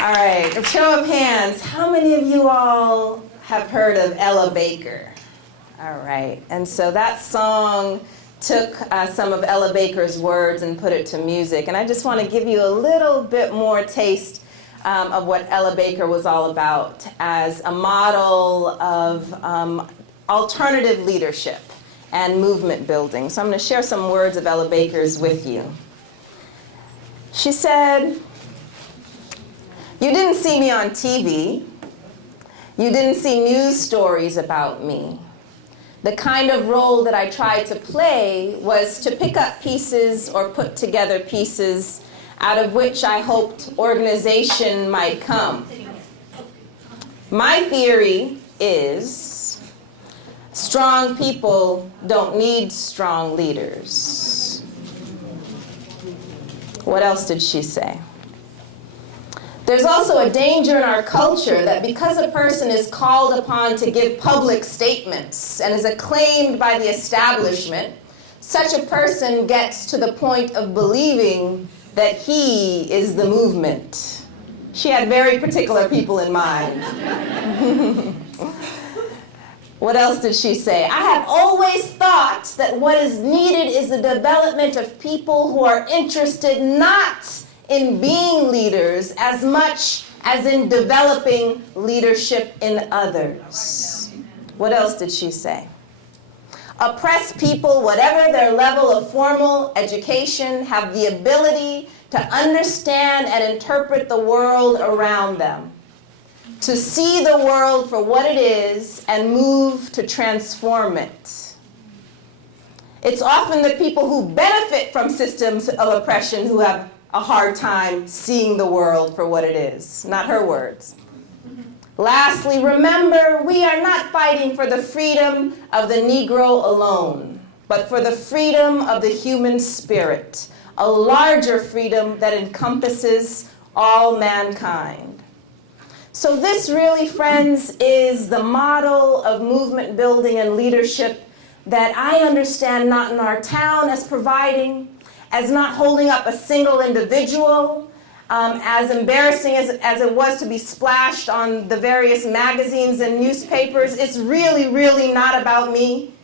All right, a show of hands. How many of you all have heard of Ella Baker? All right, and so that song took some of Ella Baker's words and put it to music. And I just want to give you a little bit more taste of what Ella Baker was all about as a model of alternative leadership and movement building. So I'm going to share some words of Ella Baker's with you. She said, "You didn't see me on TV. You didn't see news stories about me. The kind of role that I tried to play was to pick up pieces or put together pieces out of which I hoped organization might come. My theory is strong people don't need strong leaders." What else did she say? "There's also a danger in our culture that because a person is called upon to give public statements and is acclaimed by the establishment, such a person gets to the point of believing that he is the movement." She had very particular people in mind. What else did she say? "I have always thought that what is needed is the development of people who are interested not in being leaders as much as in developing leadership in others." What else did she say? "Oppressed people, whatever their level of formal education, have the ability to understand and interpret the world around them, to see the world for what it is and move to transform it. It's often the people who benefit from systems of oppression who have a hard time seeing the world for what it is." Not her words. "Lastly, remember, we are not fighting for the freedom of the Negro alone, but for the freedom of the human spirit, a larger freedom that encompasses all mankind." So this really, friends, is the model of movement building and leadership that I understand not in our town as providing, as not holding up a single individual, as embarrassing as it was to be splashed on the various magazines and newspapers. It's really, really not about me.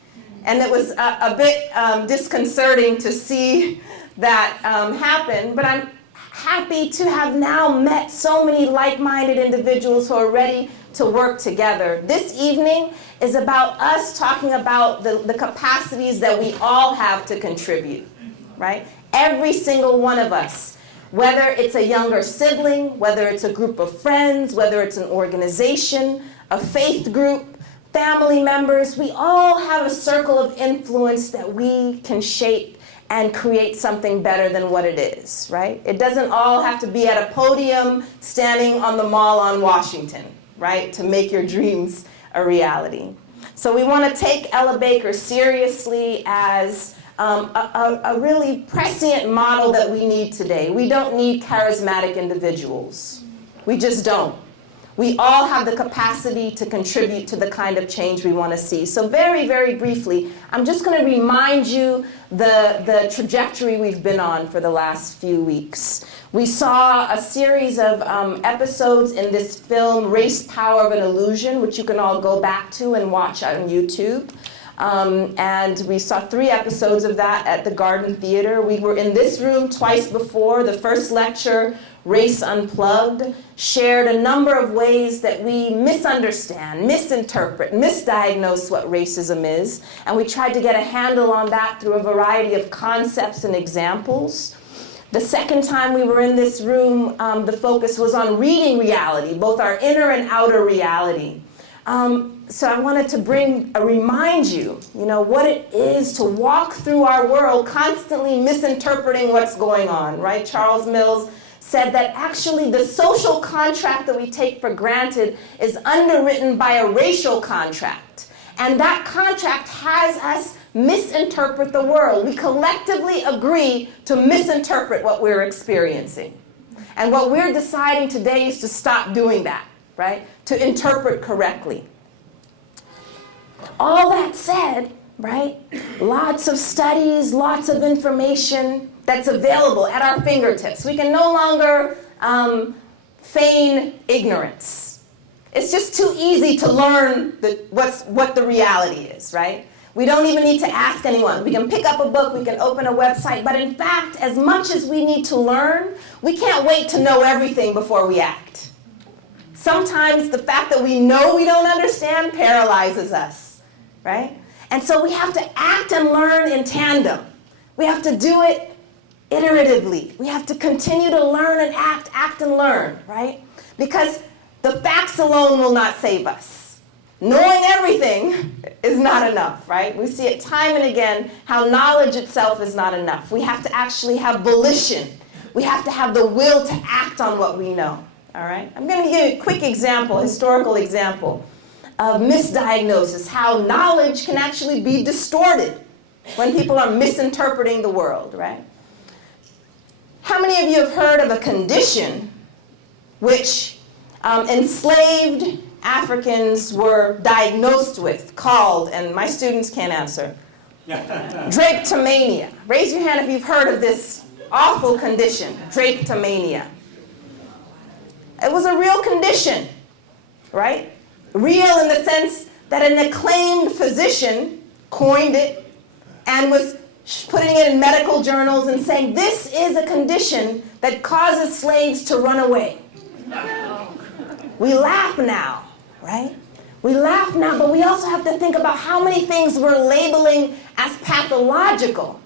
And it was a bit disconcerting to see that happen. But I'm happy to have now met so many like-minded individuals who are ready to work together. This evening is about us talking about the capacities that we all have to contribute, right? Every single one of us, whether it's a younger sibling, whether it's a group of friends, whether it's an organization, a faith group, family members, we all have a circle of influence that we can shape and create something better than what it is, right? It doesn't all have to be at a podium standing on the Mall on Washington, right, to make your dreams a reality. So we want to take Ella Baker seriously as a really prescient model that we need today. We don't need charismatic individuals. We just don't. We all have the capacity to contribute to the kind of change we want to see. So very, very briefly, I'm just going to remind you the trajectory we've been on for the last few weeks. We saw a series of episodes in this film, Race, Power of an Illusion, which you can all go back to and watch on YouTube. And we saw 3 episodes of that at the Garden Theater. We were in this room twice before. The first lecture, Race Unplugged, shared a number of ways that we misunderstand, misinterpret, misdiagnose what racism is. And we tried to get a handle on that through a variety of concepts and examples. The second time we were in this room, the focus was on reading reality, both our inner and outer reality. So I wanted to remind you, what it is to walk through our world constantly misinterpreting what's going on, right? Charles Mills said that actually the social contract that we take for granted is underwritten by a racial contract. And that contract has us misinterpret the world. We collectively agree to misinterpret what we're experiencing. And what we're deciding today is to stop doing that, right? To interpret correctly. All that said, right? Lots of studies, lots of information that's available at our fingertips. We can no longer feign ignorance. It's just too easy to learn what the reality is, right? We don't even need to ask anyone. We can pick up a book, we can open a website, but in fact, as much as we need to learn, we can't wait to know everything before we act. Sometimes the fact that we know we don't understand paralyzes us, right? And so we have to act and learn in tandem. We have to do it iteratively. We have to continue to learn and act and learn, right? Because the facts alone will not save us. Knowing everything is not enough, right? We see it time and again how knowledge itself is not enough. We have to actually have volition. We have to have the will to act on what we know, all right? I'm going to give you a quick example, historical example of misdiagnosis, how knowledge can actually be distorted when people are misinterpreting the world, right? How many of you have heard of a condition which enslaved Africans were diagnosed with, called, and my students can't answer, drapetomania? Raise your hand if you've heard of this awful condition, drapetomania. It was a real condition, right? Real in the sense that an acclaimed physician coined it and was putting it in medical journals and saying, this is a condition that causes slaves to run away. We laugh now, right? We laugh now, but we also have to think about how many things we're labeling as pathological,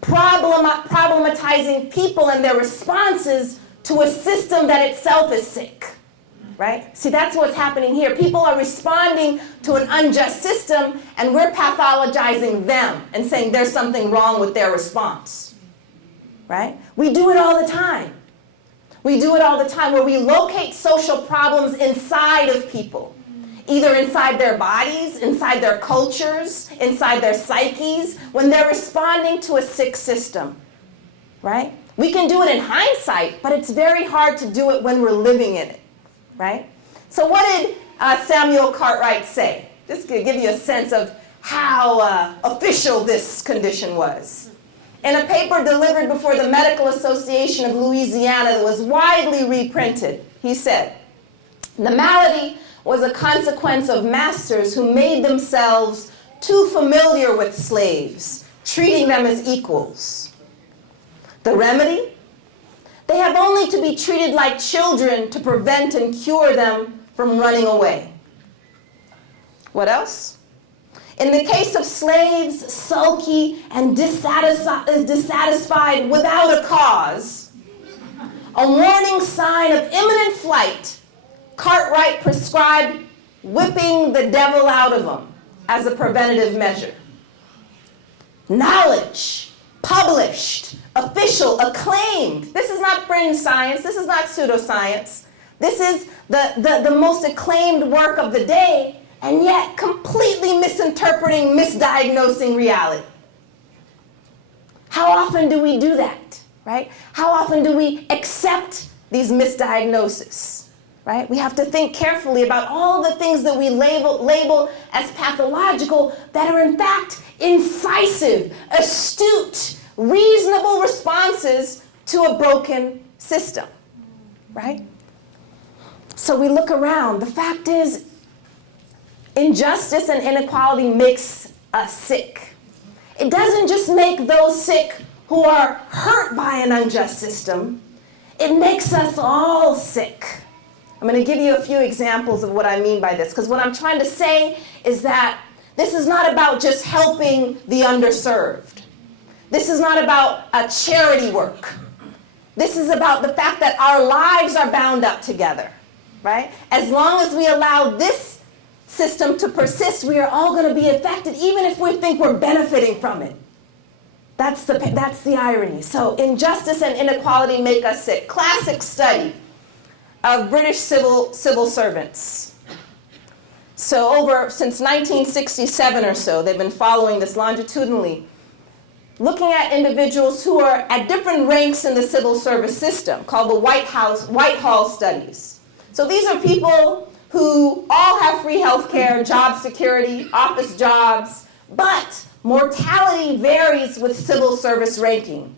problematizing people and their responses to a system that itself is sick, right? See, that's what's happening here. People are responding to an unjust system, and we're pathologizing them and saying there's something wrong with their response, right? We do it all the time. We do it all the time where we locate social problems inside of people, either inside their bodies, inside their cultures, inside their psyches, when they're responding to a sick system, right? We can do it in hindsight, but it's very hard to do it when we're living in it, right? So what did Samuel Cartwright say? This could give you a sense of how official this condition was. In a paper delivered before the Medical Association of Louisiana that was widely reprinted, he said, the malady was a consequence of masters who made themselves too familiar with slaves, treating them as equals. The remedy? They have only to be treated like children to prevent and cure them from running away. What else? In the case of slaves, sulky and dissatisfied without a cause, a warning sign of imminent flight, Cartwright prescribed whipping the devil out of them as a preventative measure. Knowledge, published, official, acclaimed. This is not fringe science. This is not pseudoscience. This is the most acclaimed work of the day, and yet completely misinterpreting, misdiagnosing reality. How often do we do that, right? How often do we accept these misdiagnoses, right? We have to think carefully about all the things that we label as pathological that are in fact incisive, astute, reasonable responses to a broken system, right? So we look around. The fact is, injustice and inequality makes us sick. It doesn't just make those sick who are hurt by an unjust system. It makes us all sick. I'm going to give you a few examples of what I mean by this, because what I'm trying to say is that this is not about just helping the underserved. This is not about a charity work. This is about the fact that our lives are bound up together, right? As long as we allow this system to persist, we are all going to be affected, even if we think we're benefiting from it. That's the irony. So injustice and inequality make us sick. Classic study of British civil servants. So since 1967 or so, they've been following this longitudinally, looking at individuals who are at different ranks in the civil service system, called the Whitehall studies. So these are people who all have free health care, job security, office jobs, but mortality varies with civil service ranking.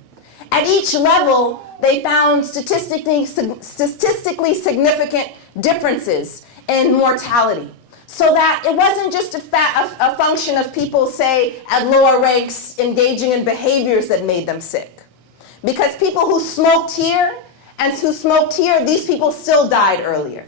At each level, they found statistically significant differences in mortality. So that it wasn't just a function of people, say, at lower ranks engaging in behaviors that made them sick. Because people who smoked here and who smoked here, these people still died earlier.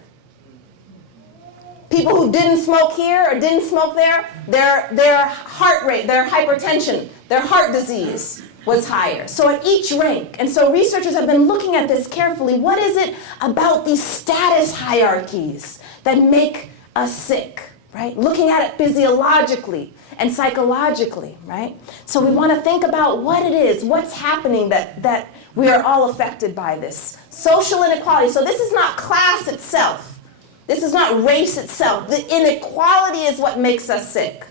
People who didn't smoke here or didn't smoke there, their heart rate, their hypertension, their heart disease was higher. So at each rank. And so researchers have been looking at this carefully. What is it about these status hierarchies that make us sick, right? Looking at it physiologically and psychologically, right? So we want to think about what it is, what's happening that we are all affected by this. Social inequality. So this is not class itself. This is not race itself. The inequality is what makes us sick.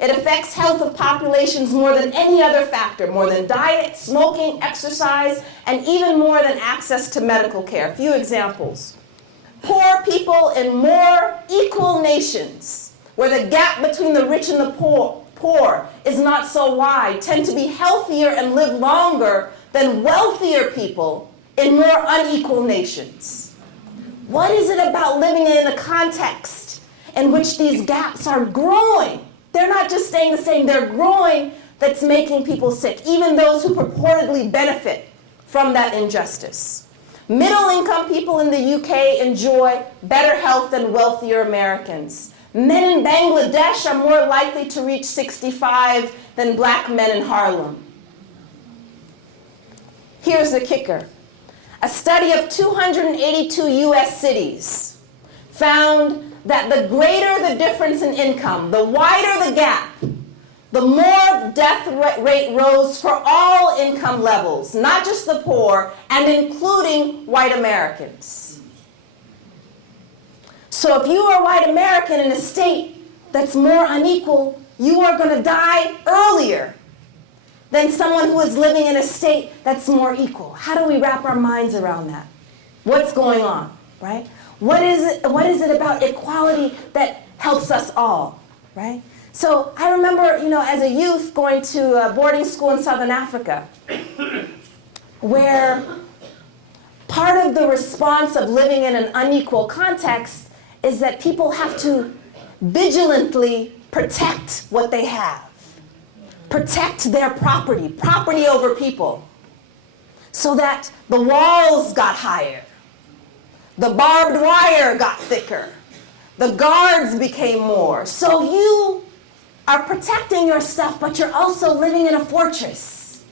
It affects health of populations more than any other factor, more than diet, smoking, exercise, and even more than access to medical care. A few examples. Poor people in more equal nations, where the gap between the rich and the poor is not so wide, tend to be healthier and live longer than wealthier people in more unequal nations. What is it about living in a context in which these gaps are growing? They're not just staying the same, they're growing, that's making people sick, even those who purportedly benefit from that injustice. Middle-income people in the UK enjoy better health than wealthier Americans. Men in Bangladesh are more likely to reach 65 than black men in Harlem. Here's the kicker. A study of 282 US cities found that the greater the difference in income, the wider the gap, the more death rate rose for all income levels, not just the poor, and including white Americans. So if you are a white American in a state that's more unequal, you are going to die earlier than someone who is living in a state that's more equal. How do we wrap our minds around that? What's going on, right? What is it about equality that helps us all, right? So I remember, as a youth going to a boarding school in Southern Africa, where part of the response of living in an unequal context is that people have to vigilantly protect what they have, protect their property over people, so that the walls got higher, the barbed wire got thicker, the guards became more. So you are protecting your stuff, but you're also living in a fortress.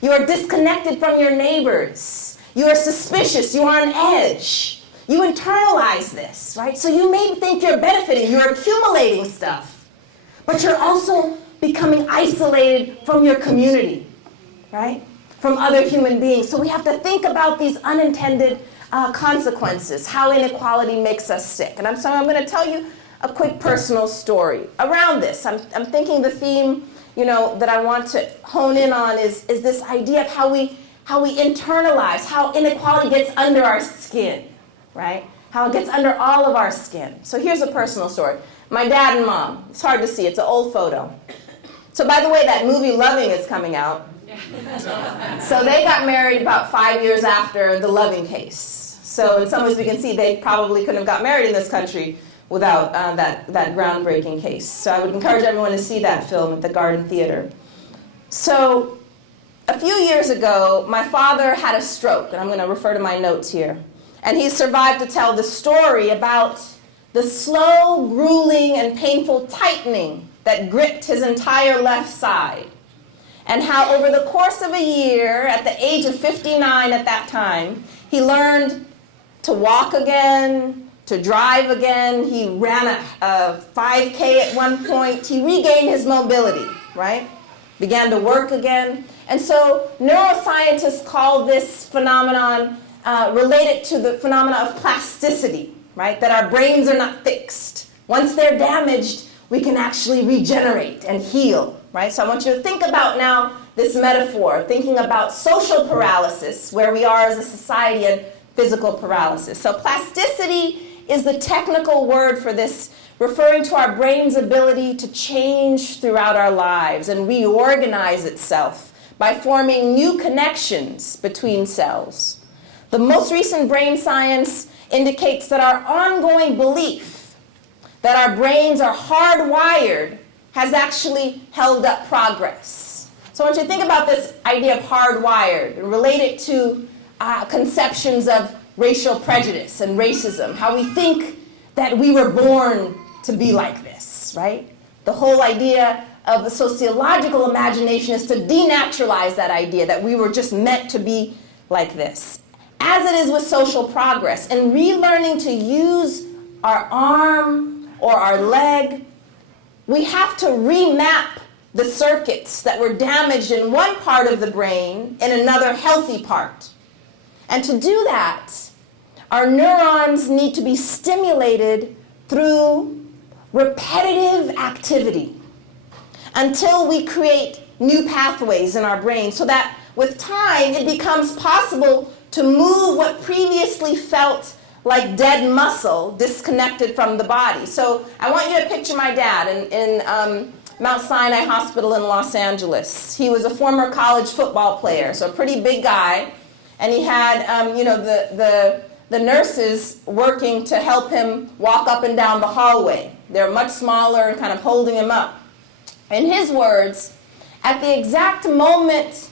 You are disconnected from your neighbors. You are suspicious. You are on edge. You internalize this, right? So you may think you're benefiting. You're accumulating stuff. But you're also becoming isolated from your community, right? From other human beings. So we have to think about these unintended consequences, how inequality makes us sick. And I'm going to tell you a quick personal story around this. I'm thinking the theme, that I want to hone in on is this idea of how we internalize, how inequality gets under our skin, right? How it gets under all of our skin. So here's a personal story. My dad and mom, it's hard to see, it's an old photo. So by the way, that movie Loving is coming out. So they got married about 5 years after the Loving case. So in some ways we can see they probably couldn't have got married in this country without that groundbreaking case. So I would encourage everyone to see that film at the Garden Theater. So a few years ago, my father had a stroke, and I'm going to refer to my notes here. And he survived to tell the story about the slow, grueling, and painful tightening that gripped his entire left side. And how over the course of a year, at the age of 59 at that time, he learned to walk again, to drive again. He ran a 5K at one point. He regained his mobility, right? Began to work again. And so neuroscientists call this phenomenon related to the phenomena of plasticity, right? That our brains are not fixed. Once they're damaged, we can actually regenerate and heal, right? So I want you to think about now this metaphor, thinking about social paralysis, where we are as a society, and physical paralysis. So plasticity is the technical word for this, referring to our brain's ability to change throughout our lives and reorganize itself by forming new connections between cells. The most recent brain science indicates that our ongoing belief that our brains are hardwired has actually held up progress. So I want you to think about this idea of hardwired and relate it to conceptions of racial prejudice and racism, how we think that we were born to be like this, right? The whole idea of the sociological imagination is to denaturalize that idea that we were just meant to be like this. As it is with social progress and relearning to use our arm or our leg, we have to remap the circuits that were damaged in one part of the brain in another healthy part. And to do that, our neurons need to be stimulated through repetitive activity until we create new pathways in our brain so that with time it becomes possible to move what previously felt like dead muscle disconnected from the body. So I want you to picture my dad in Mount Sinai Hospital in Los Angeles. He was a former college football player, so a pretty big guy, and he had the nurses working to help him walk up and down the hallway. They're much smaller and kind of holding him up. In his words, at the exact moment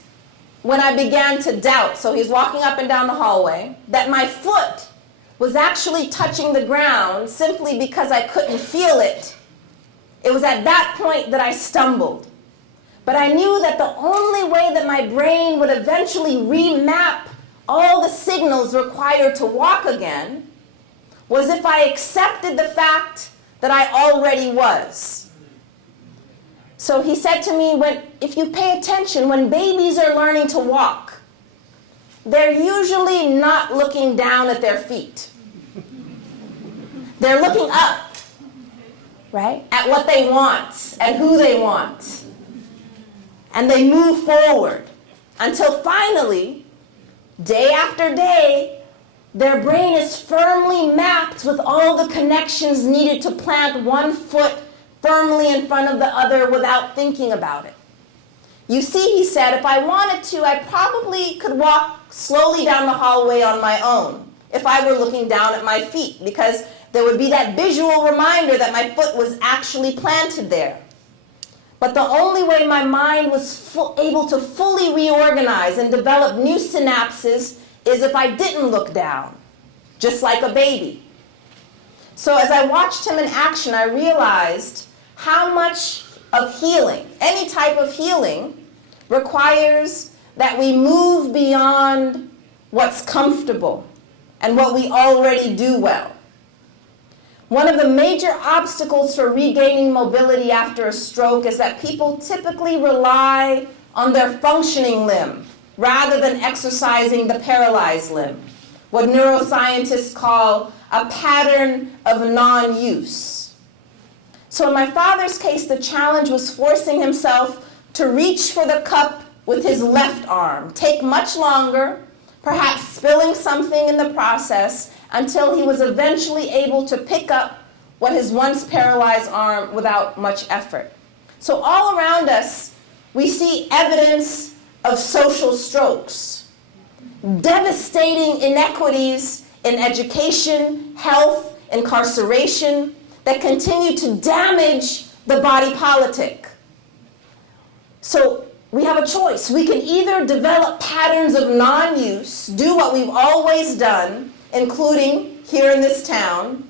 when I began to doubt, so he's walking up and down the hallway, that my foot was actually touching the ground simply because I couldn't feel it. It was at that point that I stumbled. But I knew that the only way that my brain would eventually remap all the signals required to walk again was if I accepted the fact that I already was. So he said to me, if you pay attention, when babies are learning to walk, they're usually not looking down at their feet. They're looking up, right, at what they want and who they want. And they move forward until finally, day after day, their brain is firmly mapped with all the connections needed to plant one foot firmly in front of the other without thinking about it. You see, he said, if I wanted to, I probably could walk slowly down the hallway on my own if I were looking down at my feet, because there would be that visual reminder that my foot was actually planted there. But the only way my mind was able to fully reorganize and develop new synapses is if I didn't look down, just like a baby. So as I watched him in action, I realized how much of healing, any type of healing, requires that we move beyond what's comfortable and what we already do well. One of the major obstacles for regaining mobility after a stroke is that people typically rely on their functioning limb rather than exercising the paralyzed limb, what neuroscientists call a pattern of non-use. So in my father's case, the challenge was forcing himself to reach for the cup with his left arm, take much longer, perhaps spilling something in the process, until he was eventually able to pick up what his once paralyzed arm without much effort. So all around us, we see evidence of social strokes, devastating inequities in education, health, incarceration that continue to damage the body politic. So we have a choice. We can either develop patterns of non-use, do what we've always done, including here in this town,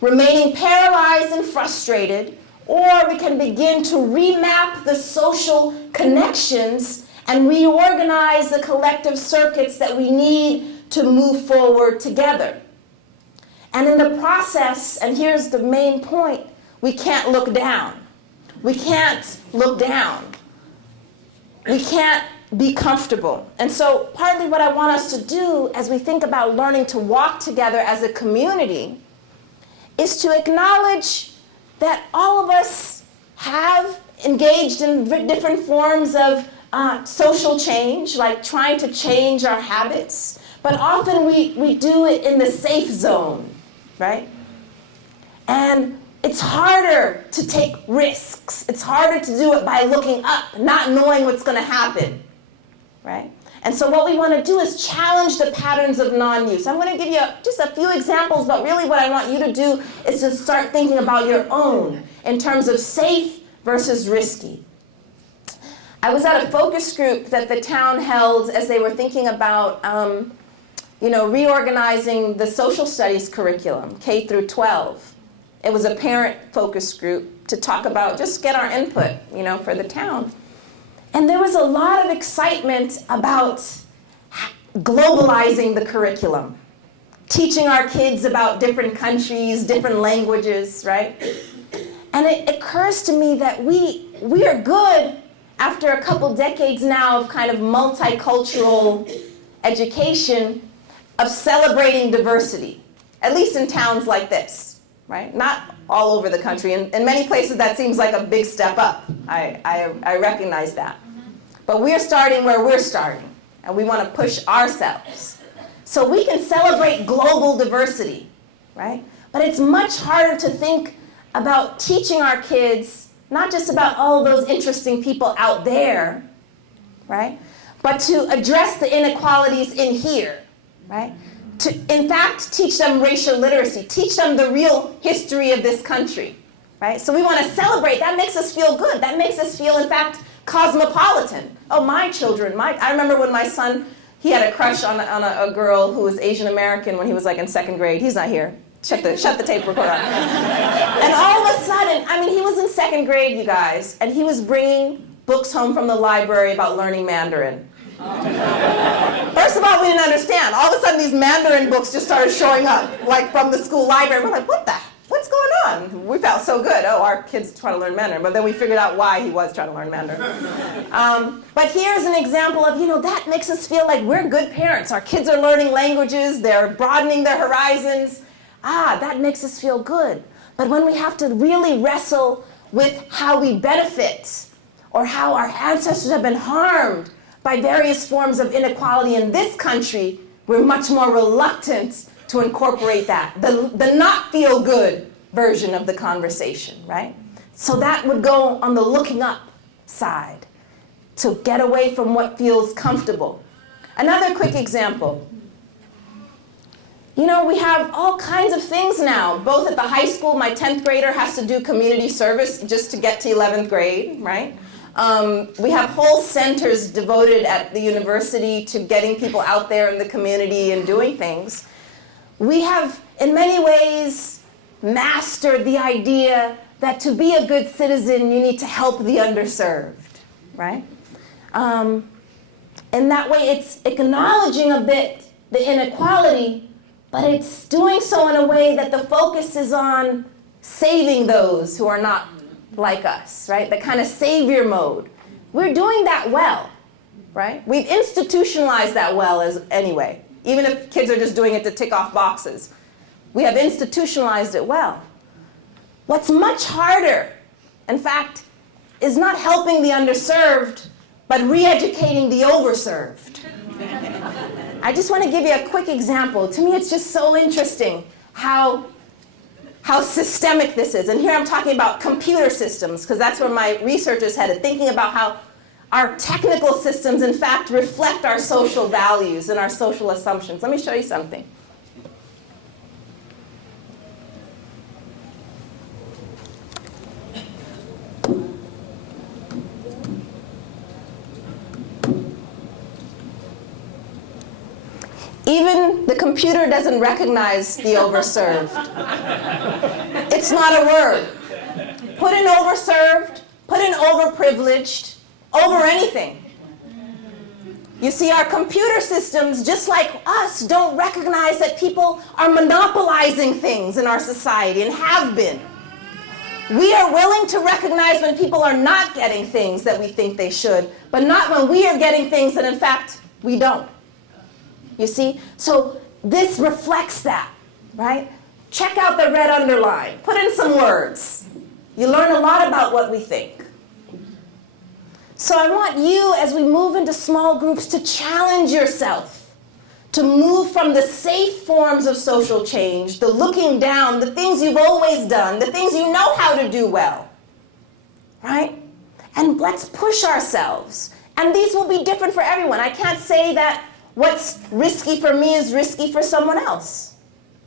remaining paralyzed and frustrated, or we can begin to remap the social connections and reorganize the collective circuits that we need to move forward together. And in the process, and here's the main point, we can't look down. We can't look down. We can't be comfortable. And so partly what I want us to do as we think about learning to walk together as a community is to acknowledge that all of us have engaged in different forms of social change, like trying to change our habits, but often we do it in the safe zone, right? And it's harder to take risks. It's harder to do it by looking up, not knowing what's going to happen, right? And so what we want to do is challenge the patterns of non-use. I'm going to give you just a few examples, but really what I want you to do is to start thinking about your own in terms of safe versus risky. I was at a focus group that the town held as they were thinking about reorganizing the social studies curriculum, K through 12. It was a parent focus group to talk about, just get our input, for the town. And there was a lot of excitement about globalizing the curriculum, teaching our kids about different countries, different languages, right? And it occurs to me that we are good after a couple decades now of kind of multicultural education, of celebrating diversity, at least in towns like this, right? Not all over the country. In many places that seems like a big step up. I recognize that. But we're starting where we're starting, and we want to push ourselves. So we can celebrate global diversity, right? But it's much harder to think about teaching our kids, not just about all those interesting people out there, right? But to address the inequalities in here, right? To, in fact, teach them racial literacy, teach them the real history of this country, right? So we want to celebrate. That makes us feel good. That makes us feel, in fact, cosmopolitan. Oh, my children, I remember when my son, he had a crush on a girl who was Asian American when he was like in second grade. He's not here. Shut the tape recorder on. And all of a sudden, he was in second grade, you guys, and he was bringing books home from the library about learning Mandarin. First of all, we didn't understand. All of a sudden, these Mandarin books just started showing up, like from the school library. We're like, what's going on? We felt so good. Oh, our kids trying to learn Mandarin. But then we figured out why he was trying to learn Mandarin. But here's an example of, that makes us feel like we're good parents. Our kids are learning languages. They're broadening their horizons. That makes us feel good. But when we have to really wrestle with how we benefit or how our ancestors have been harmed by various forms of inequality in this country, we're much more reluctant to incorporate that, the not feel good version of the conversation, right? So that would go on the looking up side, to get away from what feels comfortable. Another quick example. We have all kinds of things now. Both at the high school, my 10th grader has to do community service just to get to 11th grade, right? We have whole centers devoted at the university to getting people out there in the community and doing things. We have, in many ways, mastered the idea that to be a good citizen, you need to help the underserved, right? In that way, it's acknowledging a bit the inequality, but it's doing so in a way that the focus is on saving those who are not like us, right? The kind of savior mode. We're doing that well, right? We've institutionalized that well anyway, even if kids are just doing it to tick off boxes. We have institutionalized it well. What's much harder, in fact, is not helping the underserved, but re-educating the overserved. I just want to give you a quick example. To me, it's just so interesting how systemic this is. And here I'm talking about computer systems, because that's where my research is headed, thinking about how our technical systems, in fact, reflect our social values and our social assumptions. Let me show you something. Even the computer doesn't recognize the overserved. It's not a word. Put in overserved, put in overprivileged, over anything. You see, our computer systems, just like us, don't recognize that people are monopolizing things in our society and have been. We are willing to recognize when people are not getting things that we think they should, but not when we are getting things that, in fact, we don't. You see? So this reflects that, right? Check out the red underline. Put in some words. You learn a lot about what we think. So I want you, as we move into small groups, to challenge yourself to move from the safe forms of social change, the looking down, the things you've always done, the things you know how to do well, right? And let's push ourselves. And these will be different for everyone. I can't say that what's risky for me is risky for someone else.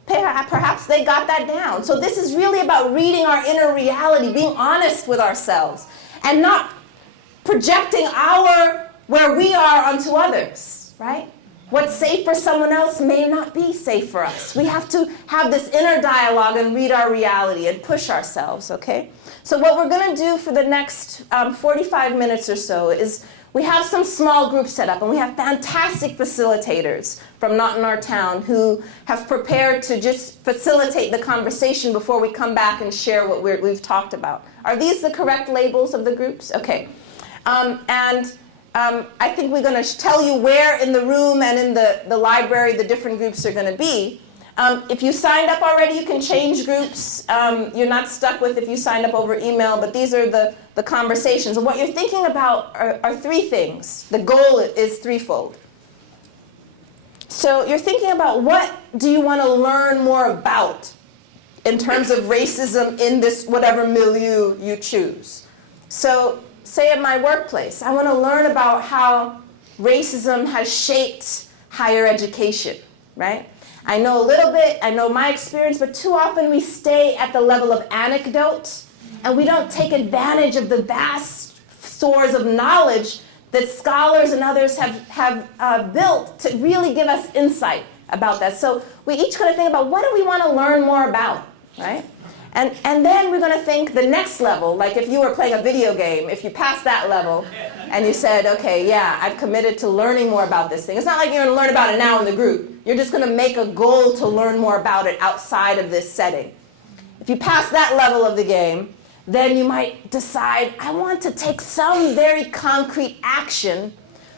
Perhaps they got that down. So this is really about reading our inner reality, being honest with ourselves, and not projecting where we are onto others, right? What's safe for someone else may not be safe for us. We have to have this inner dialogue and read our reality and push ourselves, okay? So what we're going to do for the next 45 minutes or so is we have some small groups set up, and we have fantastic facilitators from not in our town who have prepared to just facilitate the conversation before we come back and share what we've talked about. Are these the correct labels of the groups? Okay. I think we're going to tell you where in the room and in the library the different groups are going to be. If you signed up already, you can change groups. You're not stuck with if you signed up over email, but these are the conversations. And what you're thinking about are three things. The goal is threefold. So you're thinking about what do you want to learn more about in terms of racism in this whatever milieu you choose. So say at my workplace, I want to learn about how racism has shaped higher education, right? I know a little bit, I know my experience, but too often we stay at the level of anecdote, and we don't take advantage of the vast stores of knowledge that scholars and others have built to really give us insight about that. So we each going to think about what do we want to learn more about, right? And then we're going to think the next level, like if you were playing a video game, if you passed that level and you said, okay, yeah, I've committed to learning more about this thing. It's not like you're going to learn about it now in the group. You're just going to make a goal to learn more about it outside of this setting. If you pass that level of the game, then you might decide, I want to take some very concrete action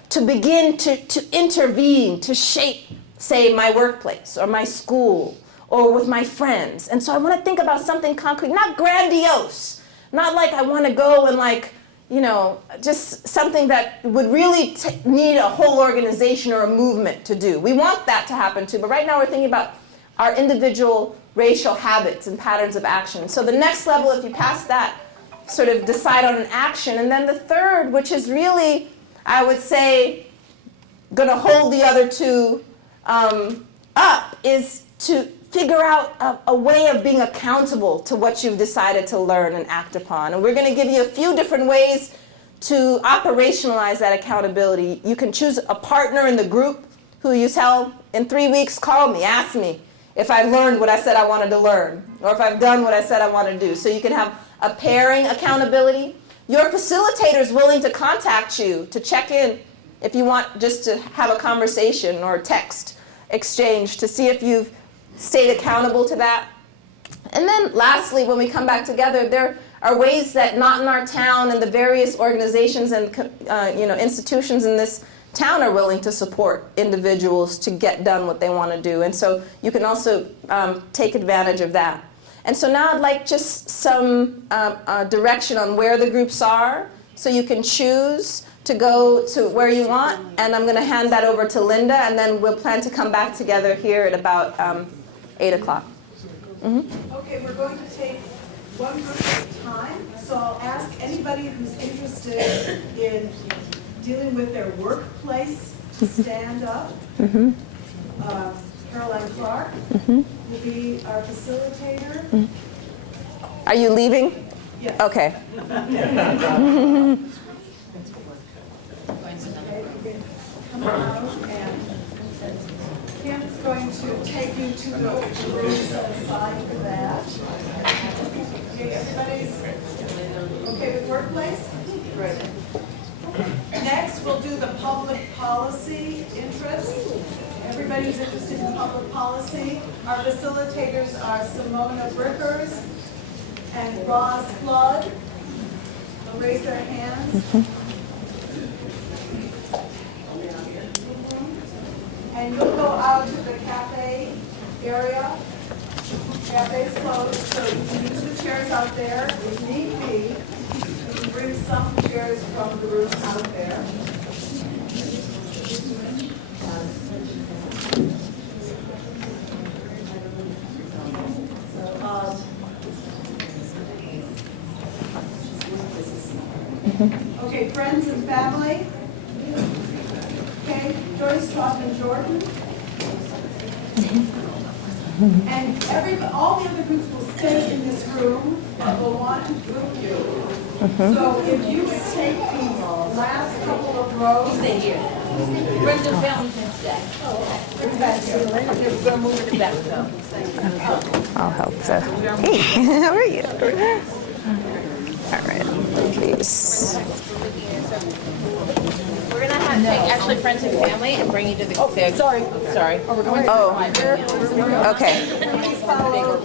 to begin to intervene, to shape, say, my workplace or my school or with my friends. And so I want to think about something concrete, not grandiose, not like I want to go and like, you know, just something that would really need a whole organization or a movement to do. We want that to happen too, but right now we're thinking about our individual racial habits and patterns of action. So the next level, if you pass that, sort of decide on an action. And then the third, which is really, I would say, going to hold the other two up, is to figure out a way of being accountable to what you've decided to learn and act upon. And we're going to give you a few different ways to operationalize that accountability. You can choose a partner in the group who you tell, in 3 weeks, call me, ask me if I've learned what I said I wanted to learn, or if I've done what I said I want to do. So you can have a pairing accountability. Your facilitator is willing to contact you to check in if you want just to have a conversation or a text exchange to see if you've stayed accountable to that. And then lastly, when we come back together, there are ways that not in our town and the various organizations and institutions in this town are willing to support individuals to get done what they want to do. And so you can also take advantage of that. And so now I'd like just some direction on where the groups are, so you can choose to go to where you want. And I'm going to hand that over to Linda, and then we'll plan to come back together here at about 8 o'clock. Mm-hmm. Okay, we're going to take one group at a time. So I'll ask anybody who's interested in dealing with their workplace to stand up. Mm-hmm. Caroline Clark Mm-hmm. will be our facilitator. Mm-hmm. Are you leaving? Yes. Okay. Come out, and Kim is going to take you to the room set aside for that. Okay, everybody's okay with workplace? Great. Next, we'll do the public policy interest. Everybody who's interested in public policy. Our facilitators are Simona Brickers and Ross Flood. They'll raise their hands. Mm-hmm. And you'll go out to the cafe area. Cafe's closed, so you can use the chairs out there. If need be, you can bring some chairs from the room out there. Okay, friends and family. Okay, Joyce, Trotman, Jordan. And all the other groups will stay in this room, but we'll want to group you. So if you take these last couple of rows. Stay here. Brendan Valentine's Day. Bring that here. We're gonna move it back though. I'll help the. Hey, how are you? All right, please. We're gonna have take actually friends and family and bring you to the. Oh, sorry. Sorry. Oh, we're going to. Oh, okay. Please follow.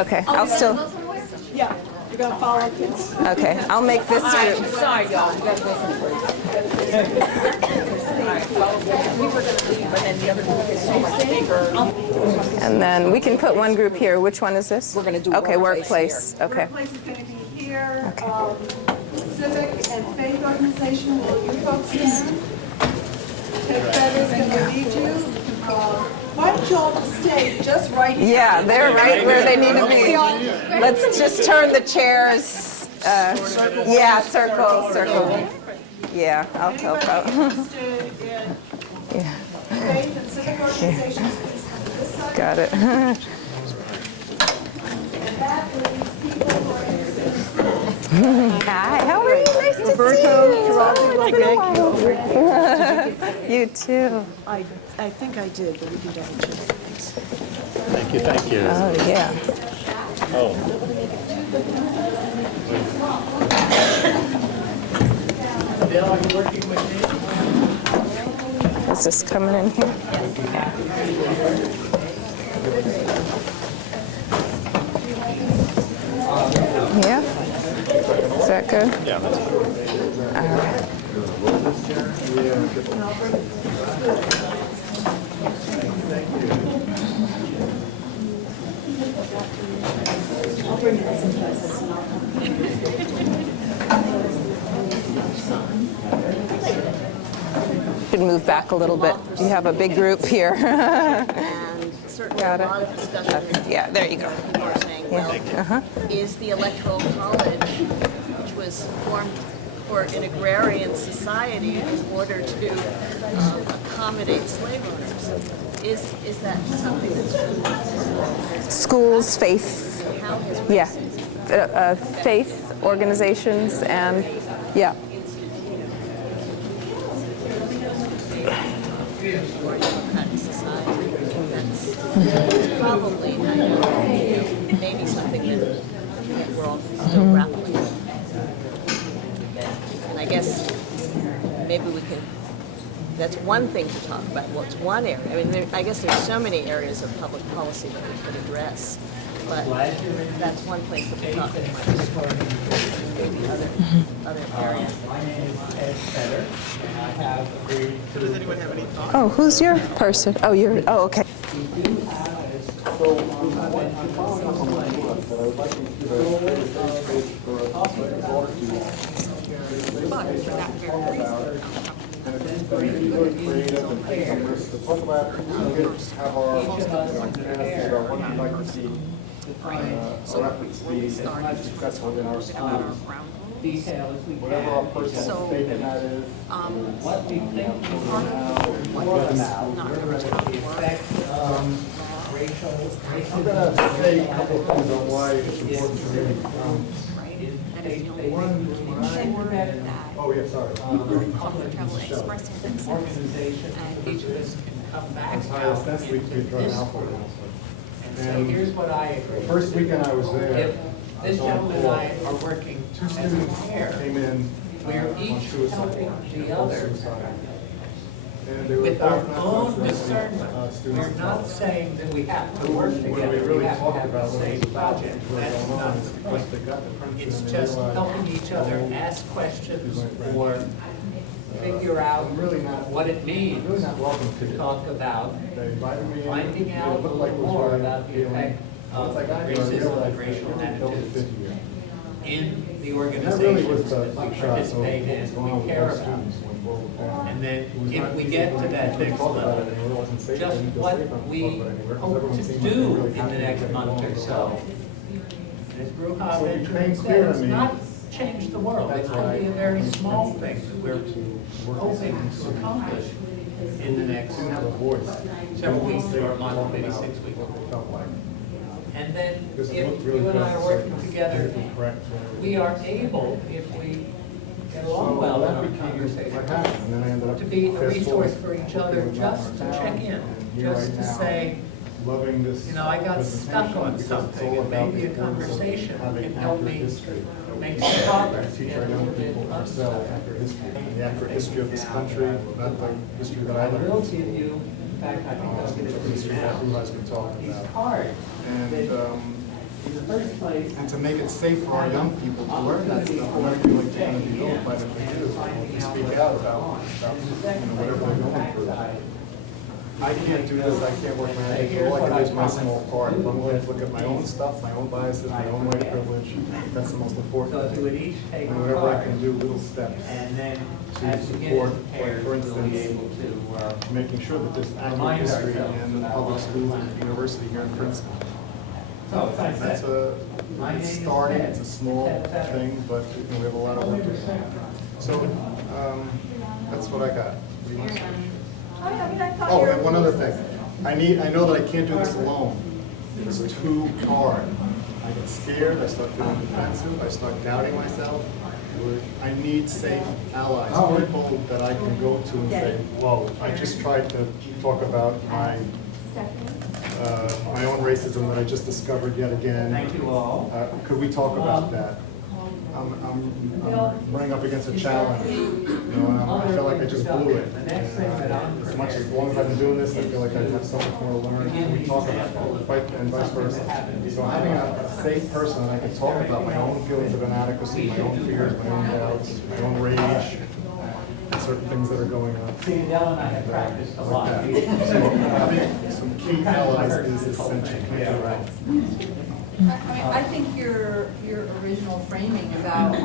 Okay, I'll still. Yeah, you're going to follow kids. Okay, I'll make this group. Sorry, y'all. You guys listen first. Alright, well, we were gonna leave, but then the other group is so much bigger. And then we can put one group here. Which one is this? We're gonna do Okay, workplace workplace. Okay. Workplace is going to be here. Civic and faith organization, will you folks stand? Ted Feather's going to lead you. Why don't you all stay just right here? Yeah, they're right where they need to be. Let's just turn the chairs. Yeah, circle. Yeah, I'll help out. Anybody interested in Yeah, faith and civic organizations, please come to this side. got it. And that leaves people who are interested. Hi, how are you? Nice to see you. It's been a while. You too. I think I did, but we can double check. Thanks. Thank you. Oh, yeah. Is this coming in here? Yeah? Is that good? Yeah, that's good. All right. Should move back a little bit. You have a big group here. And certainly a lot of discussion. Yeah, there you go. People are saying, well, is the Electoral College, which was formed for an agrarian society in order to accommodate slave owners, is that something that's Schools, faith, how has yeah. Faith organizations and, yeah. kind of society that's probably maybe something that we're all still grappling with. And I guess maybe we can, that's one thing to talk about. Well, it's one area. I mean, I guess there's so many areas of public policy that we could address. But that's one place that we talk about. Maybe other areas. My name is Ed Fetter, and I have agreed to... Does anyone have any thoughts? Oh, who's your person? Oh, you're, oh, okay. We do have a detail as we Whatever our can. personal statement that is. What we think what about the effect of racial I'm going to say a couple of things on why it's important for me. Oh, yeah, sorry. Organization this can come back I'm sorry, out that's week we into drug this alcohol. group. And so here's what I agree. The first weekend I was there, If this gentleman and I are working two as a students pair, came in we're on each suicide. helping the other. Suicide. And they were With our both not own considered, discernment, students we're of not color. saying that we have to work What we together, we really have to talked have about the what same was about project. what was That's going on not is the because point. they got to Princeton It's and they just realized, helping each other ask questions or figure out I'm really not, what it I'm means really not welcome to to it. talk about They invited me in. finding It out a looked like little it was more right, about the feeling. effect Once of I got here, I racism realized and racial that it really attitudes felt year. in the And that really was organizations the that we shot of participate what was in, going on we with care those about. students when World War One. And then It was if not we easy get when to that they next talked about level, it and it wasn't safe just for me to what sleep on the we floor anywhere, 'cause hope everyone to seemed like they do were really in the happy next to get month along or with so. it. As Ruha So it Benjamin became said, clear to it's me not change the world. It could be a very small thing that we're hoping to accomplish in the next several weeks or a month, maybe 6 weeks. And then if you and I are working together, we are able, if we get along well in our conversation, to be a resource for each other, just to check in, just to say, you know, I got stuck on something, and maybe a conversation can help me make some progress. Teach our young people ourselves the accurate history of this country, not the history that I I will learned. give you, in fact, I think I'll give it to History you that now. Ruha's been talking These about. cards, And, in the first place, and to make it safe for our young people to learn that stuff, and I feel like they're going to be notified if they do, to speak out about whatever they're going through. I can't do this, I can't work my head, all I can do is my small part. If I'm going to look at my own stuff, my own biases, my own white privilege, that's the most so important it thing. would each take a And whatever I card, can do, little steps, and then to as you get support, prepared, for we'll be instance, able to, making sure that there's accurate Remind history ourselves in the public schools and the university here in Princeton. so as I That's said, it's starting, it's a small thing, but we have a lot of work to do. So, that's what I got. What do you want to say? Oh, and one other thing. I know that I can't do this alone. It's too hard. I get scared, I start feeling defensive, I start doubting myself. I need safe allies, people that I can go to and say, whoa, I just tried to talk about my own racism that I just discovered yet again. thank you all. Could we talk about that? I'm running up against a challenge, and I feel like I just blew it. As much as long as I've been doing this, I feel like I have so much more to learn. Can we talk about that? And vice versa. So having a safe person that I can talk about my own feelings of inadequacy, my own fears, my own doubts, my own rage, and certain things that are going on. See, Adele and I have practiced a lot. Like that. So having some key allies is essential. Yeah, right. I think your original framing about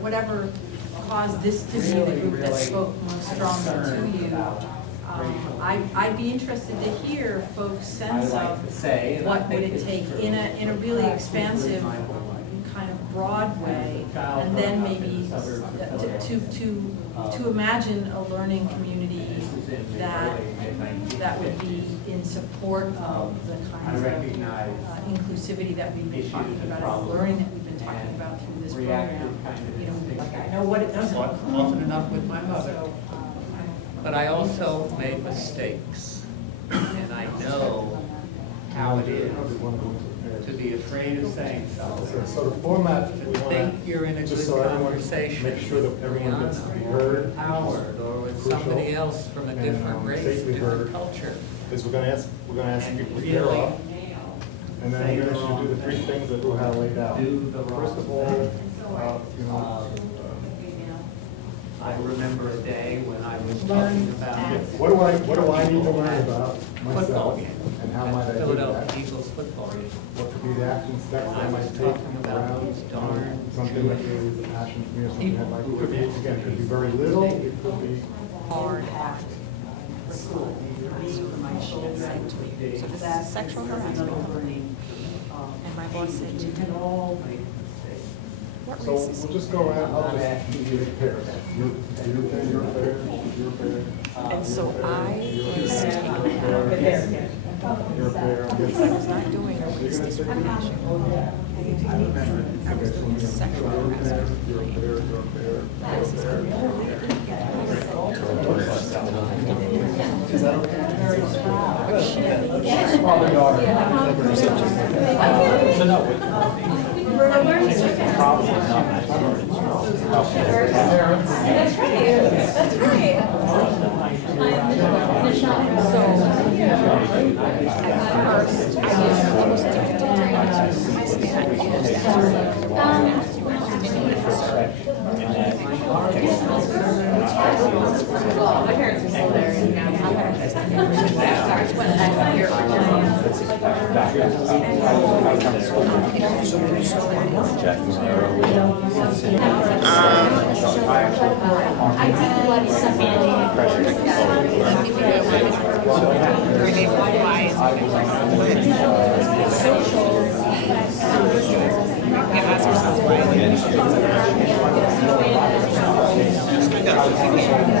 whatever caused this to be the group that spoke most strongly to you, I'd be interested to hear folks' sense of what would it take in a really expansive kind of broad way, and then maybe to imagine a learning community that would be in support of the kinds of inclusivity that we've been talking about, and learning that we've been talking about through this program. You know, like I know what it doesn't. Often enough with my mother. But I also made mistakes. And I know how it is to be afraid of saying something. So the format, we To want think you're in a just good so everyone conversation. make sure that everyone gets to be heard, Or Howard, or with crucial, somebody else from a and, different race, safely different heard. culture. is we're gonna ask people to pair Really up, and then we're gonna do the three things that Ruha laid out. Do the wrong First of all, I remember a day when I was talking about what do I need to learn about football myself, game. and how might I do Philadelphia that? Eagles football game. What could be the action steps that I might take Talking about around these darn something that really is a passion for me, or something I'd like to do. Again, it could be very little, it could be Hard act for school. For my children said to me, so this is sexual harassment. And my boss said to me, what So race is we'll just go around, I'll just give you a pair. You're a pair. And so I was taking You're a pair. I was not doing race discrimination. I was doing sexual harassment. You're a pair. This is completely Is that okay? That's right. first. I was almost addicted to it. My stand is My parents are still there. I did a lot of stuff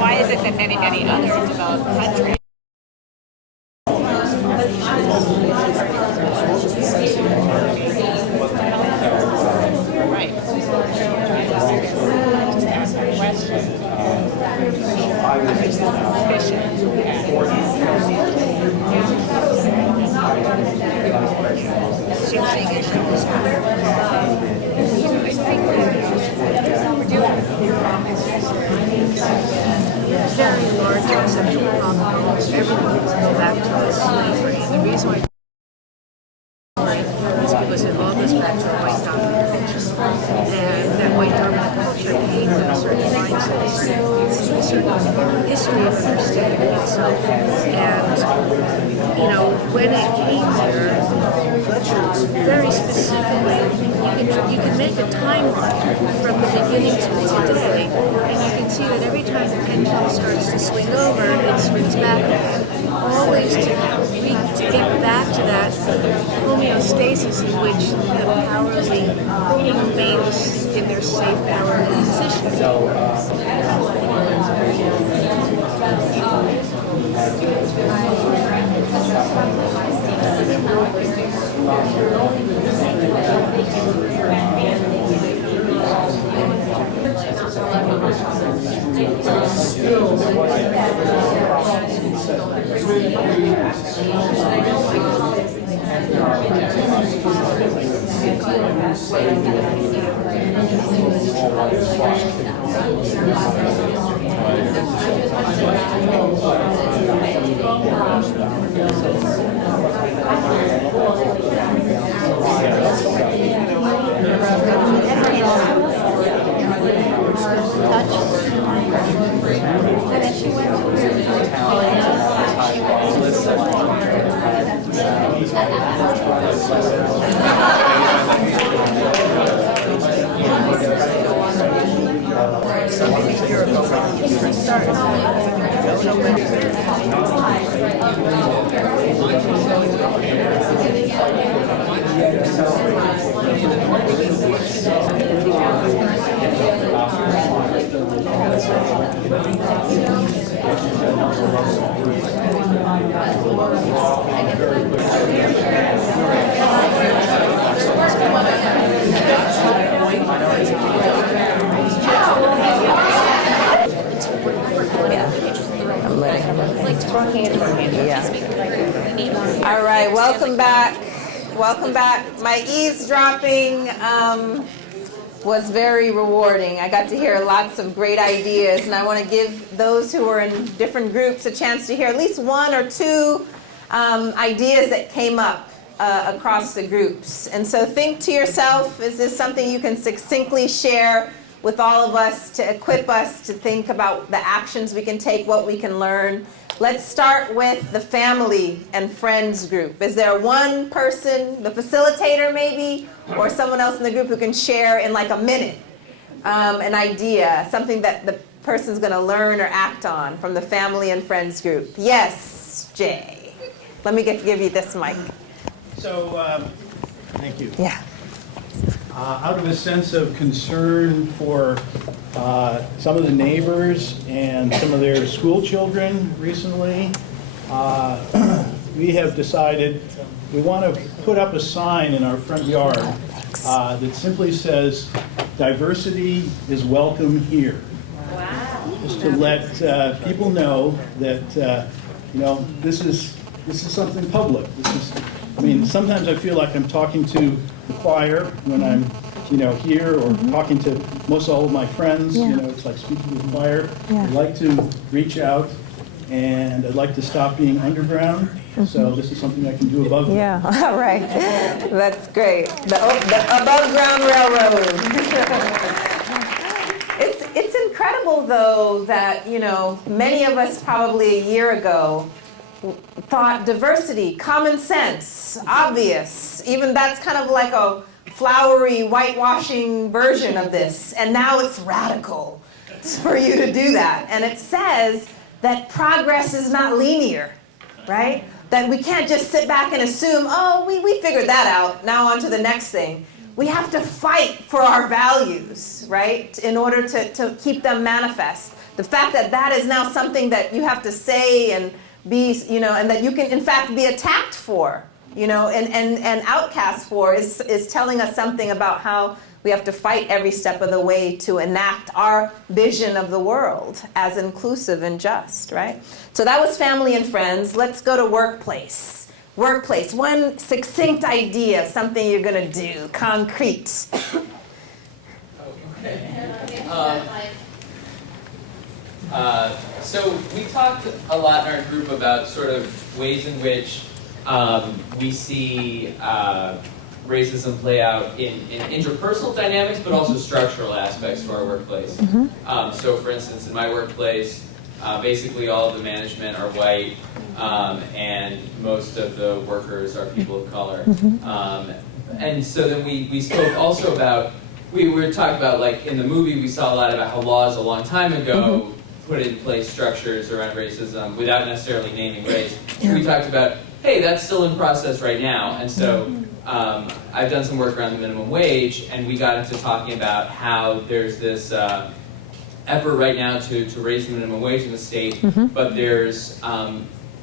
Why is it that many other developed countries Very large conceptual problem. Everyone wants to go back to the slavery. And the reason why is because it all goes back to the white dominant culture. And that white dominant culture came with a certain mindset, a certain history of understanding itself. And, you know, when it came here, very specifically, you can make a timeline from the beginning to today, and you can see that every time the pendulum starts to swing over, it swings back always to get back to that homeostasis in which the power remains in their safe power position. All right, welcome back. Welcome back. My eavesdropping was very rewarding. I got to hear lots of great ideas, and I want to give those who are in different groups a chance to hear at least one or two ideas that came up across the groups. And so think to yourself, is this something you can succinctly share with all of us to equip us to think about the actions we can take, what we can learn? Let's start with the family and friends group. Is there one person, the facilitator maybe, or someone else in the group who can share in like a minute an idea, something that the person's going to learn or act on from the family and friends group? Yes, Jay. Let me give you this mic. So, thank you. Yeah. Out of a sense of concern for some of the neighbors and some of their school children recently, we have decided we want to put up a sign in our front yard that simply says, "Diversity is welcome here." Wow. Just to let people know that this is something public. I mean, sometimes I feel like I'm talking to the choir when I'm, here, or talking to most all of my friends. Yeah. It's like speaking to the choir. Yeah. I'd like to reach out, and I'd like to stop being underground. So this is something I can do above. Yeah, all right. That's great. The above ground railroad. It's incredible, though, that, many of us probably a year ago thought diversity, common sense, obvious. Even that's kind of like a flowery, whitewashing version of this. And now it's radical for you to do that. And it says that progress is not linear, right? That we can't just sit back and assume, oh, we figured that out, now on to the next thing. we have to fight for our values, right, in order to keep them manifest. The fact that that is now something that you have to say and be, you know, and that you can in fact be attacked for, you know, and outcast for is telling us something about how we have to fight every step of the way to enact our vision of the world as inclusive and just, right? So that was family and friends. Let's go to workplace. Workplace, one succinct idea, something you're gonna do, concrete. So we talked a lot in our group about sort of ways in which we see racism play out in interpersonal dynamics, but also structural aspects to our workplace. So for instance, in my workplace, basically all of the management are white, and most of the workers are people of color. And so then we spoke also about, we were talking about, like in the movie, we saw a lot about how laws a long time ago put in place structures around racism without necessarily naming race. We talked about, hey, that's still in process right now. And so I've done some work around the minimum wage, and we got into talking about how there's this effort right now to raise the minimum wage in the state, but there's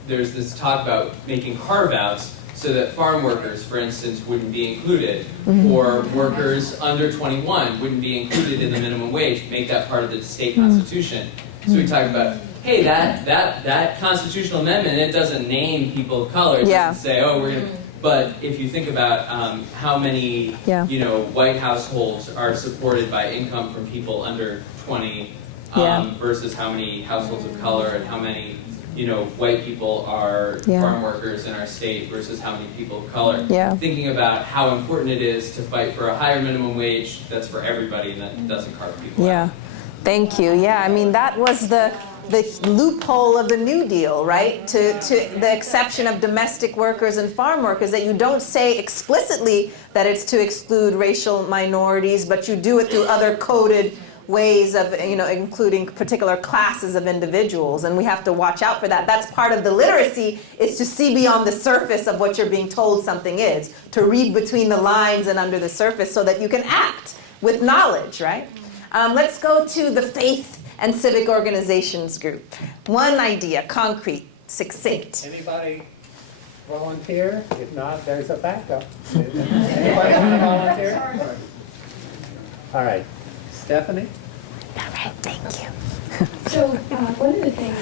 this talk about making carve-outs so that farm workers, for instance, wouldn't be included, or workers under 21 wouldn't be included in the minimum wage, make that part of the state constitution. So we talked about, hey, that constitutional amendment, it doesn't name people of color. It doesn't say, oh, we're going to... But if you think about how many, you know, white households are supported by income from people under 20 versus how many households of color and how many, you know, white people are farm workers in our state versus how many people of color. Thinking about how important it is to fight for a higher minimum wage that's for everybody and that doesn't carve people out. Thank you. I mean, that was the loophole of the New Deal, right? To the exception of domestic workers and farm workers, that you don't say explicitly that it's to exclude racial minorities, but you do it through other coded ways of, you know, including particular classes of individuals, and we have to watch out for that. That's part of the literacy, is to see beyond the surface of what you're being told something is, to read between the lines and under the surface so that you can act with knowledge, right? Let's go to the faith and civic organizations group. One idea, concrete, succinct. Anybody volunteer? If not, there's a backup. Anybody want to volunteer? All right. Stephanie? All right, thank you. So one of the things,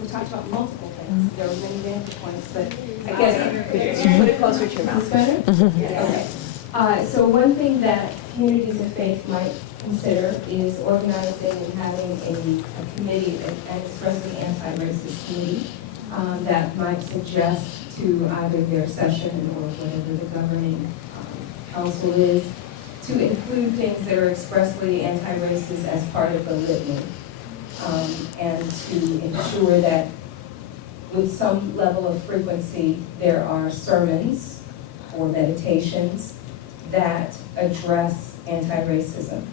we talked about multiple things. There were many vantage points, but I guess... Put it closer to your mouth. Is this better? Okay. So one thing that communities of faith might consider is organizing and having a committee, an expressly anti-racist committee that might suggest to either their session or whatever the governing council is, to include things that are expressly anti-racist as part of the litany, and to ensure that with some level of frequency there are sermons or meditations that address anti-racism.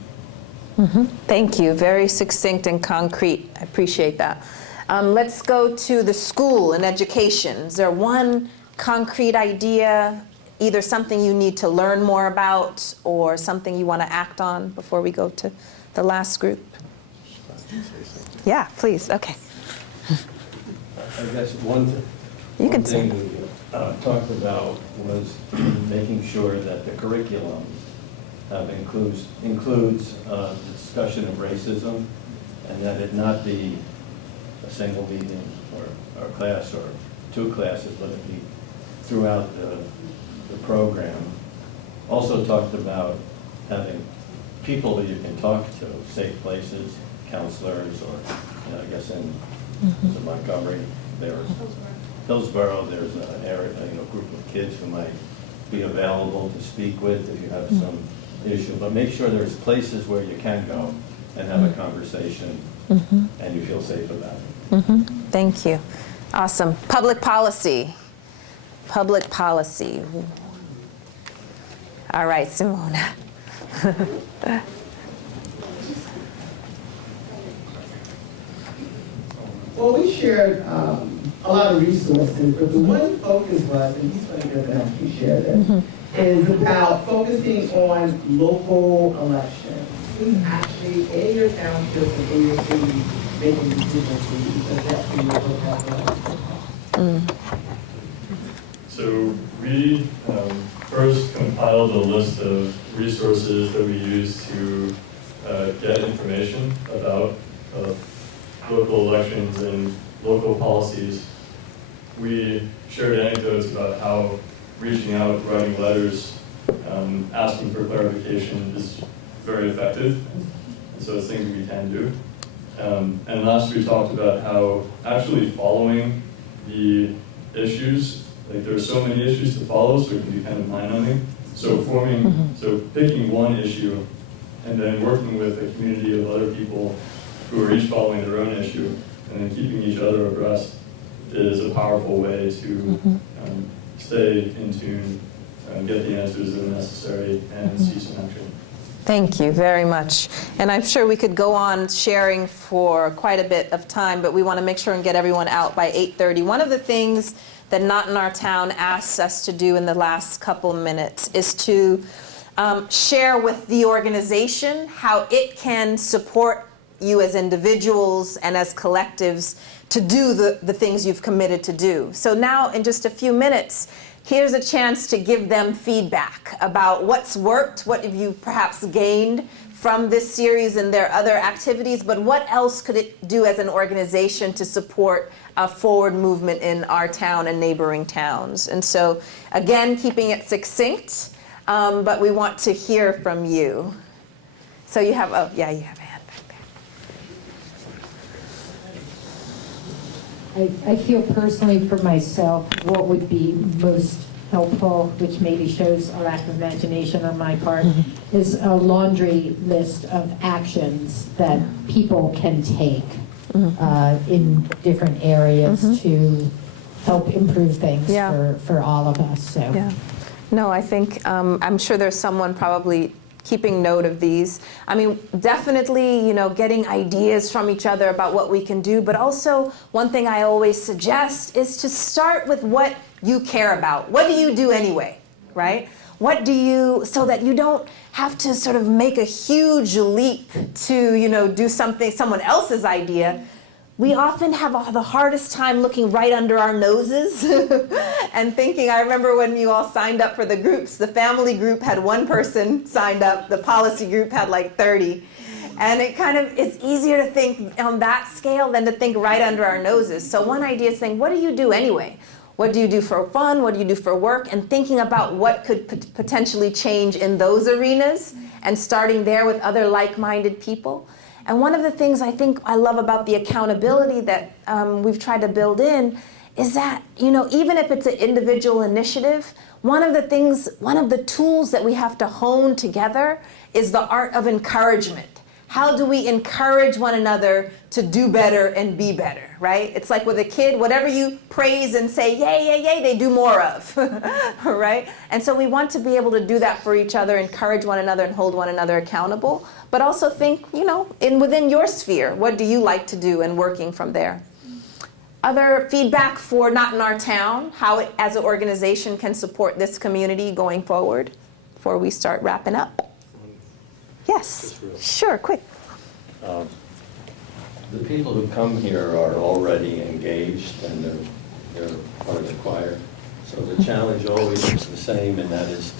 Thank you. Very succinct and concrete. I appreciate that. Let's go to the school and education. Is there one concrete idea, either something you need to learn more about or something you want to act on before we go to the last group? Yeah, please. Okay. I guess one thing we talked about was making sure that the curriculum includes the discussion of racism, and that it not be a single meeting or a class or two classes, but it be throughout the program. Also talked about having people that you can talk to, safe places, counselors, or I guess in Montgomery, there's Hillsborough, there's an area, group of kids who might be available to speak with if you have some issue. But make sure there's places where you can go and have a conversation and you feel safe about it. Thank you. Awesome. Public policy. Public policy. All right, Simona. Well, we shared a lot of resources, but the one focus was, and he's going to get that he shared it, is about focusing on local elections. Who's actually in your township and in your city making decisions for you, because that's who your local elections. So we first compiled a list of resources that we use to get information about local elections and local policies. We shared anecdotes about how reaching out, writing letters, asking for clarification is very effective. And so it's things we can do. And last we talked about how actually following the issues, like there are so many issues to follow, so it can be kind of mind-numbing. So so picking one issue and then working with a community of other people who are each following their own issue and then keeping each other abreast is a powerful way to stay in tune, get the answers that are necessary, and see some action. Thank you very much. And I'm sure we could go on sharing for quite a bit of time, but we want to make sure and get everyone out by 8:30. One of the things that Not in Our Town asks us to do in the last couple minutes is to share with the organization how it can support you as individuals and as collectives to do the things you've committed to do. So now in just a few minutes, here's a chance to give them feedback about what's worked, what have you perhaps gained from this series and their other activities, but what else could it do as an organization to support a forward movement in our town and neighboring towns. And so again, keeping it succinct, but we want to hear from you. So you have, oh yeah, you have a hand back there. I feel personally for myself, what would be most helpful, which maybe shows a lack of imagination on my part, is a laundry list of actions that people can take in different areas to help improve things for all of us. So. Yeah. No, I think, I'm sure there's someone probably keeping note of these. I mean, definitely, you know, getting ideas from each other about what we can do, but also one thing I always suggest is to start with what you care about. What do you do anyway, right? What do you, so that you don't have to sort of make a huge leap to, you know, do something, someone else's idea. We often have the hardest time looking right under our noses and thinking, I remember when you all signed up for the groups, the family group had one person signed up, the policy group had like 30. And it kind of, it's easier to think on that scale than to think right under our noses. So one idea is saying, what do you do anyway? What do you do for fun? What do you do for work? And thinking about what could potentially change in those arenas and starting there with other like-minded people. And one of the things I think I love about the accountability that we've tried to build in is that, you know, even if it's an individual initiative, one of the tools that we have to hone together is the art of encouragement. How do we encourage one another to do better and be better, right? It's like with a kid, whatever you praise and say, yay, yay, yay, they do more of, right? And so we want to be able to do that for each other, encourage one another and hold one another accountable, but also think, you know, within your sphere, what do you like to do, and working from there. Other feedback for Not in Our Town, how it as an organization can support this community going forward before we start wrapping up. Yes, sure, quick. The people who come here are already engaged and they're part of the choir. So the challenge always is the same, and that is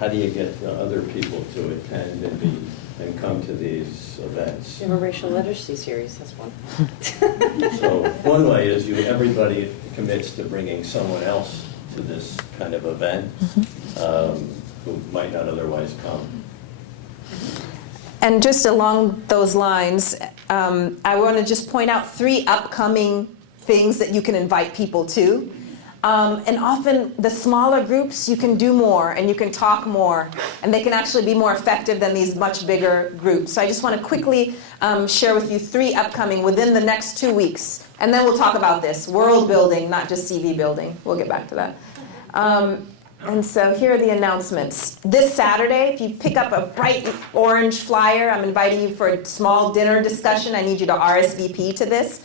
how do you get other people to attend and come to these events? You have a racial literacy series, that's one. So one way is everybody commits to bringing someone else to this kind of event who might not otherwise come. And just along those lines, I want to just point out 3 upcoming things that you can invite people to. And often the smaller groups, you can do more and you can talk more, and they can actually be more effective than these much bigger groups. So I just want to quickly share with you 3 upcoming within the next 2 weeks. And then we'll talk about this, world building, not just CV building. We'll get back to that. And so here are the announcements. This Saturday, if you pick up a bright orange flyer, I'm inviting you for a small dinner discussion. I need you to RSVP to this.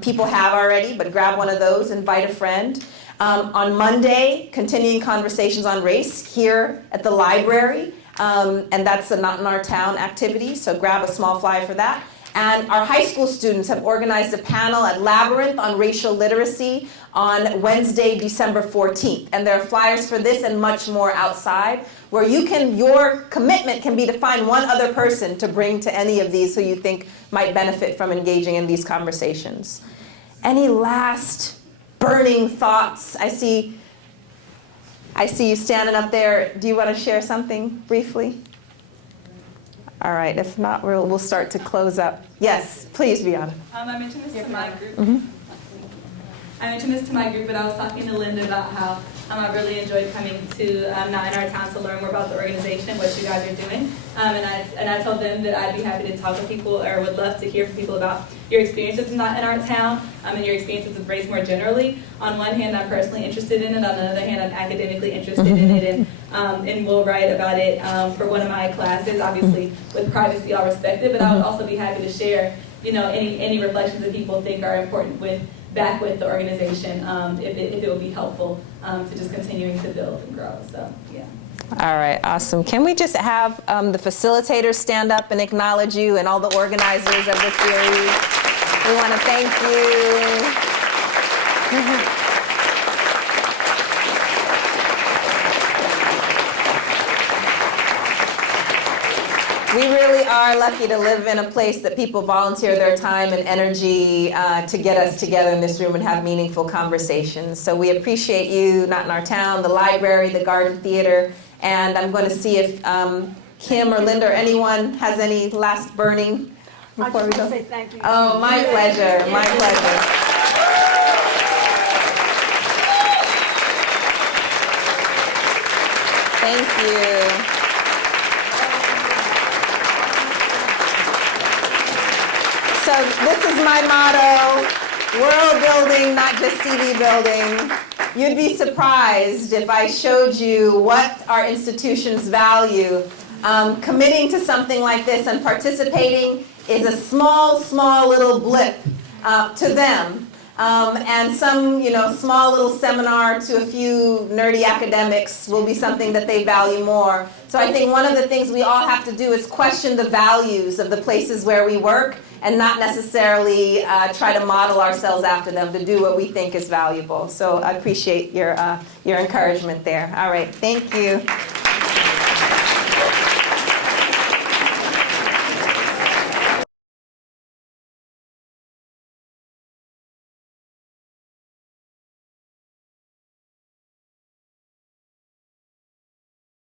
People have already, but grab one of those, invite a friend. On Monday, continuing conversations on race here at the library, and that's a Not in Our Town activity, so grab a small flyer for that. And our high school students have organized a panel at Labyrinth on racial literacy on Wednesday, December 14th. And there are flyers for this and much more outside, where your commitment can be to find one other person to bring to any of these who you think might benefit from engaging in these conversations. Any last burning thoughts? I see you standing up there. Do you want to share something briefly? All right, if not, we'll start to close up. Yes, please, Brianna. I mentioned this to my group. Mm-hmm. I mentioned this to my group, but I was talking to Linda about how I really enjoyed coming to Not in Our Town to learn more about the organization, what you guys are doing. And I told them that I'd be happy to talk with people, or would love to hear from people about your experiences with Not in Our Town, and your experiences with race more generally. On one hand, I'm personally interested in it. On the other hand, I'm academically interested in it, and will write about it for one of my classes, obviously with privacy all respected. But I would also be happy to share, any reflections that people think are important back with the organization, if it would be helpful to just continuing to build and grow. So, yeah. All right, awesome. Can we just have the facilitators stand up and acknowledge you and all the organizers of this series? We want to thank you. We really are lucky to live in a place that people volunteer their time and energy to get us together in this room and have meaningful conversations. So we appreciate you, Not in Our Town, the library, the Garden Theater, and I'm going to see if Kim or Linda or anyone has any last burning before we go. Say thank you. Oh, my pleasure, my pleasure. Thank you. So this is my motto, world building, not just CD building. You'd be surprised if I showed you what our institutions value. Committing to something like this and participating is a small little blip to them. And some, small little seminar to a few nerdy academics will be something that they value more. So I think one of the things we all have to do is question the values of the places where we work and not necessarily try to model ourselves after them, to do what we think is valuable. So I appreciate your encouragement there. All right, thank you.